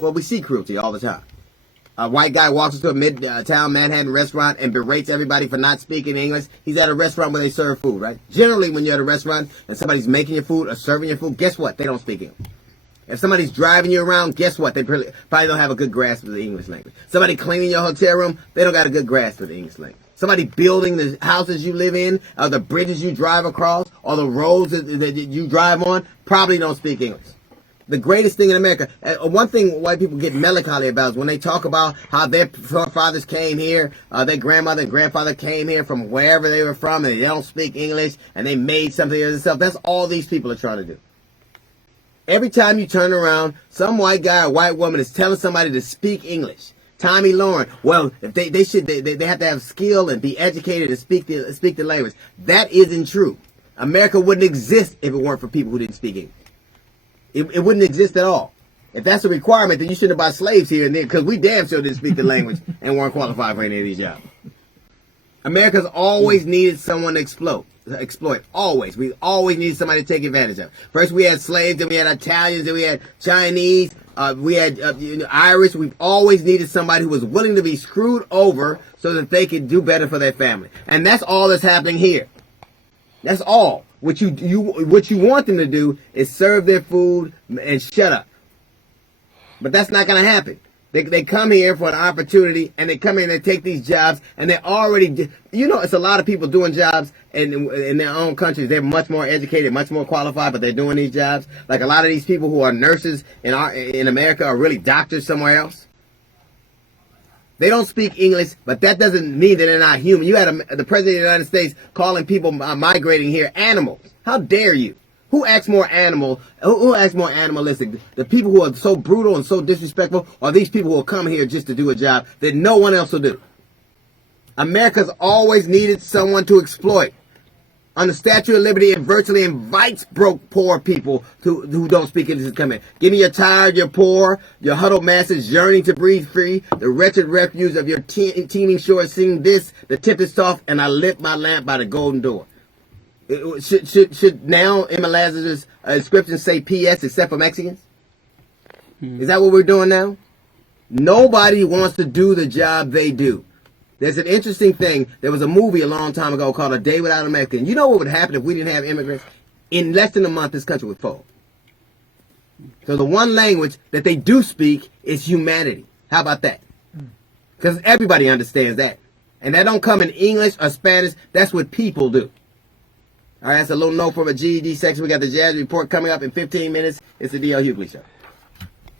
Well, we see cruelty all the time. A white guy walks into a mid-town Manhattan restaurant and berates everybody for not speaking English. He's at a restaurant where they serve food, right? Generally, when you're at a restaurant and somebody's making your food or serving your food, guess what? They don't speak English. If somebody's driving you around, guess what? They probably don't have a good grasp of the English language. Somebody cleaning your hotel room, they don't got a good grasp of the English language. Somebody building the houses you live in, or the bridges you drive across, or the roads that you drive on, probably don't speak English. The greatest thing in America, one thing white people get melancholy about is when they talk about how their forefathers came here, their grandmother and grandfather came here from wherever they were from, and they don't speak English, and they made something of themselves. That's all these people are trying to do. Every time you turn around, some white guy or white woman is telling somebody to speak English. Tommy Lauren, well, if they have to have skill and be educated and speak the language. That isn't true. America wouldn't exist if it weren't for people who didn't speak English. It wouldn't exist at all. If that's a requirement, then you shouldn't have bought slaves here and there, because we damn sure didn't speak the language and weren't qualified for any of these jobs. America's always needed someone to exploit. Always. We always needed somebody to take advantage of. First we had slaves, then we had Italians, then we had Chinese, we had Irish. We've always needed somebody who was willing to be screwed over so that they could do better for their family. And that's all that's happening here. That's all. What you want them to do is serve their food and shut up. But that's not going to happen. They come here for an opportunity, and they come in and they take these jobs, and they already, it's a lot of people doing jobs in their own countries. They're much more educated, much more qualified, but they're doing these jobs. Like a lot of these people who are nurses in America are really doctors somewhere else. They don't speak English, but that doesn't mean that they're not human. You had the President of the United States calling people migrating here animals. How dare you? Who acts more animalistic? The people who are so brutal and so disrespectful, or these people who will come here just to do a job that no one else will do? America's always needed someone to exploit. On the Statue of Liberty, it virtually invites broke, poor people who don't speak English to come in. Give me your tired, your poor, your huddled masses yearning to breathe free, the wretched refuse of your teeming shores sing this, the tempest off, and I lit my lamp by the golden door. Should now Emma Lazarus' inscription say P.S. except for Mexicans? Is that what we're doing now? Nobody wants to do the job they do. There's an interesting thing. There was a movie a long time ago called A Day Without a Mexican. You know what would happen if we didn't have immigrants? In less than a month, this country would fall. So the one language that they do speak is humanity. How about that? Because everybody understands that. And that don't come in English or Spanish. That's what people do. All right, that's a little note from a GED section. We got the Jazz Report coming up in 15 minutes. It's the D.L. Hughley Show.